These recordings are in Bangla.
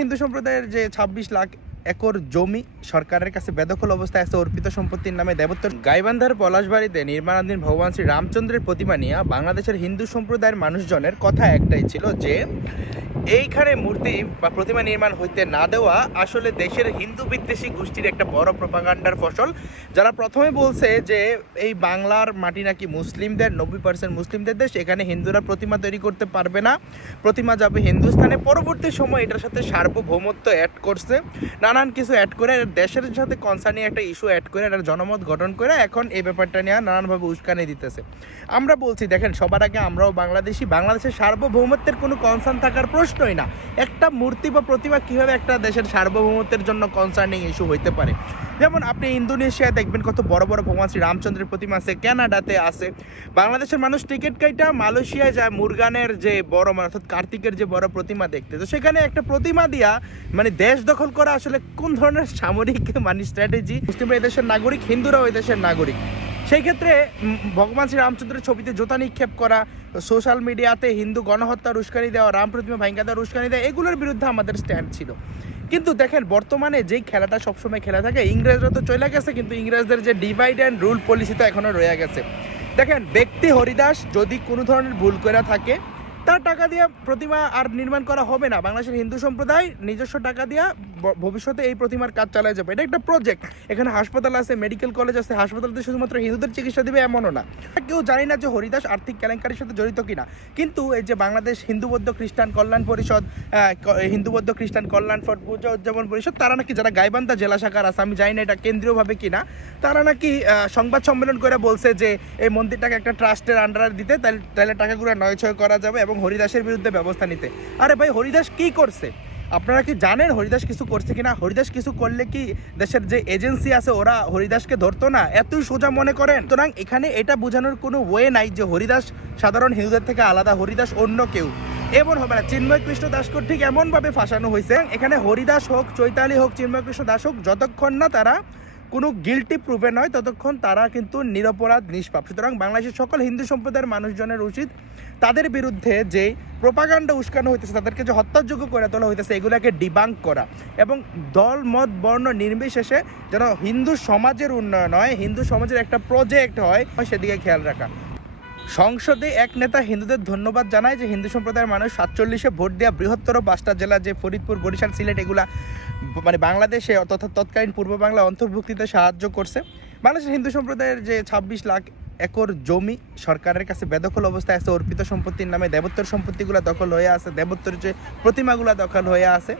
হিন্দু সম্প্রদায়ের যে ২৬ লাখ একর জমি সরকারের কাছে বেদখল অবস্থায় আছে অর্পিত সম্পত্তির নামে দেবোত্তর গাইবান্ধার পলাশবাড়িতে নির্মাণাধীন ভগবান শ্রী রামচন্দ্রের প্রতিমা নিয়ে বাংলাদেশের হিন্দু সম্প্রদায়ের মানুষজনের কথা একটাই ছিল যে এইখানে মূর্তি বা প্রতিমা নির্মাণ হইতে না দেওয়া আসলে দেশের হিন্দু বিদ্বেষী গোষ্ঠীর একটা বড় প্রপাগান্ডার ফসল। যারা প্রথমে বলছে যে এই বাংলার মাটি নাকি মুসলিমদের 90% মুসলিমদের দেশ, এখানে হিন্দুরা প্রতিমা তৈরি করতে পারবে না, প্রতিমা যাবে হিন্দুস্থানে। পরবর্তী সময় এটার সাথে সার্বভৌমত্ব অ্যাড করছে, নানান কিছু অ্যাড করে দেশের সাথে কনসার্নিং একটা ইস্যু অ্যাড করে একটা জনমত গঠন করে এখন এই ব্যাপারটা নিয়ে নানানভাবে উস্কানি দিতেছে। আমরা বলছি দেখেন, সবার আগে আমরাও বাংলাদেশের সার্বভৌমত্বের কোনো কনসার্ন থাকার প্রশ্নই না। একটা মূর্তি বা প্রতিমা কীভাবে একটা দেশের সার্বভৌমত্বের জন্য কনসার্নিং ইস্যু হইতে পারে? যেমন আপনি ইন্দোনেশিয়ায় দেখবেন কত বড় বড় ভগবান শ্রী রামচন্দ্রের প্রতিমা আছে, কানাডাতে আছে। বাংলাদেশের মানুষ টিকিট কাইটা মালয়েশিয়ায় যায় মুরগানের যে বড় অর্থাৎ কার্তিকের যে বড় প্রতিমা দেখতে। তো সেখানে একটা প্রতিমা দিয়া মানে দেশ দখল করা আসলে কোন ধরনের সামরিক স্ট্র্যাটেজি? মুসলিমরা এই দেশের নাগরিক, হিন্দুরাও এই দেশের নাগরিক। সেই ক্ষেত্রে ভগবান শ্রী রামচন্দ্রের ছবিতে জোতা নিক্ষেপ করা, সোশ্যাল মিডিয়াতে হিন্দু গণহত্যার উস্কানি দেওয়া, রাম প্রতিমা ভাঙ্গা দেওয়ার উস্কানি দেওয়া, এগুলোর বিরুদ্ধে আমাদের স্ট্যান্ড ছিল। কিন্তু দেখেন বর্তমানে যেই খেলাটা সবসময় খেলা থাকে, ইংরেজরা তো চলে গেছে কিন্তু ইংরেজদের যে ডিভাইড অ্যান্ড রুল পলিসি তো এখনও রয়ে গেছে। দেখেন ব্যক্তি হরিদাস যদি কোনো ধরনের ভুল করে থাকে, তার টাকা দিয়ে প্রতিমা আর নির্মাণ করা হবে না। বাংলাদেশের হিন্দু সম্প্রদায় নিজস্ব টাকা দিয়ে ভবিষ্যতে এই প্রতিমার কাজ চালিয়ে যাবে। এটা একটা প্রজেক্ট। এখানে হাসপাতাল আছে, মেডিকেল কলেজ আছে, হাসপাতালতে শুধুমাত্র হিন্দুদের চিকিৎসা দেবে এমনও না। কেউ জানি না যে হরিদাস আর্থিক কেলেঙ্কারির সাথে জড়িত কিনা, কিন্তু এই যে বাংলাদেশ হিন্দু বৌদ্ধ খ্রিস্টান কল্যাণ পরিষদ, হিন্দু বৌদ্ধ খ্রিস্টান কল্যাণ ফর পূজা উদযাপন পরিষদ, তারা নাকি, যারা গাইবান্ধা জেলা শাখার আছে, আমি জানি না এটা কেন্দ্রীয়ভাবে কিনা, তারা নাকি সংবাদ সম্মেলন করে বলছে যে এই মন্দিরটাকে একটা ট্রাস্টের আন্ডারে দিতে, তাহলে টাকাগুলো নয়ছয় করা যাবে এবং হরিদাসের বিরুদ্ধে ব্যবস্থা নিতে। আরে ভাই, হরিদাস কি করছে? আপনারা কি জানেন হরিদাস কিছু করছে কিনা? হরিদাস কিছু করলে কি দেশের যে এজেন্সি আছে ওরা হরিদাসকে ধরতো না? এতই সোজা মনে করেন? সুতরাং এখানে এটা বোঝানোর কোনো ওয়ে নাই যে হরিদাস সাধারণ হিন্দুদের থেকে আলাদা, হরিদাস অন্য কেউ। এমন হবে না। চিন্ময় কৃষ্ণ দাসকে ঠিক এমনভাবে ফাঁসানো হয়েছে, এখানে হরিদাস হোক, চৈতালি হোক, চিন্ময় কৃষ্ণ দাস হোক, যতক্ষণ না তারা কোনো গিল্টি প্রুভেন হয় ততক্ষণ তারা কিন্তু নিরপরাধ, নিষ্পাপ। সুতরাং বাংলাদেশের সকল হিন্দু সম্প্রদায়ের মানুষজনের উচিত তাদের বিরুদ্ধে যে প্রোপাগান্ডা উস্কানো হইতেছে, তাদেরকে যে হত্যাযোগ্য করে তোলা হইতেছে, এগুলোকে ডিবাঙ্ক করা এবং দল মত বর্ণ নির্বিশেষে যেন হিন্দু সমাজের উন্নয়ন হয়, হিন্দু সমাজের একটা প্রজেক্ট হয়, সেদিকে খেয়াল রাখা। সংসদে এক নেতা হিন্দুদের ধন্যবাদ জানায় যে হিন্দু সম্প্রদায়ের মানুষ 47-এ ভোট দেওয়া বৃহত্তর 5টা জেলা, যে ফরিদপুর, বরিশাল, সিলেট, এগুলা মানে বাংলাদেশে তথা তৎকালীন পূর্ব বাংলা অন্তর্ভুক্তিতে সাহায্য করছে। বাংলাদেশের হিন্দু সম্প্রদায়ের যে 26 লাখ একর জমি সরকারের কাছে বেদখল অবস্থায় আছে অর্পিত সম্পত্তির নামে, দেবোত্তর সম্পত্তিগুলো দখল হয়ে আছে, দেবোত্তর যে প্রতিমাগুলো দখল হয়ে আছে,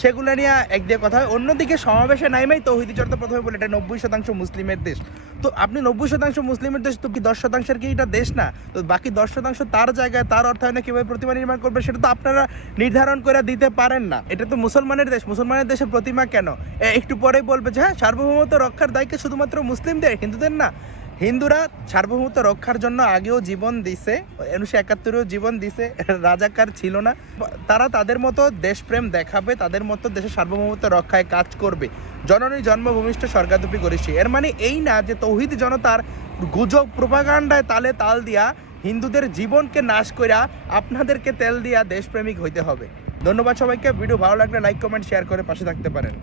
সেগুলো নিয়ে একদিকে কথা হয়। অন্যদিকে সমাবেশে নাইমেই তৌহিদি জনতা প্রথমে বলে এটা 90% মুসলিমের দেশ। তো আপনি 90% মুসলিমের দেশ, তো কি 10%-এর কি এটা দেশ না? তো বাকি 10% তার জায়গায় তার অর্থায়নে কীভাবে প্রতিমা নির্মাণ করবে সেটা তো আপনারা নির্ধারণ করে দিতে পারেন না। এটা তো মুসলমানের দেশ, মুসলমানের দেশে প্রতিমা কেন? একটু পরেই বলবে যে হ্যাঁ, সার্বভৌমত্ব রক্ষার দায়িত্ব শুধুমাত্র মুসলিমদের, হিন্দুদের না। হিন্দুরা সার্বভৌমত্ব রক্ষার জন্য আগেও জীবন দিছে, 1971-এও জীবন দিছে, রাজাকার ছিল না। তারা তাদের মতো দেশপ্রেম দেখাবে, তাদের মতো দেশের সার্বভৌমত্ব রক্ষায় কাজ করবে। জননী জন্মভূমিষ্ঠ স্বর্গাদপি করিষ্যি। এর মানে এই না যে তৌহিদ জনতার গুজব প্রোপাগান্ডায় তালে তাল দিয়া হিন্দুদের জীবনকে নাশ কইরা আপনাদেরকে তেল দিয়া দেশপ্রেমিক হইতে হবে। ধন্যবাদ সবাইকে। ভিডিও ভালো লাগলে লাইক, কমেন্ট, শেয়ার করে পাশে থাকতে পারেন।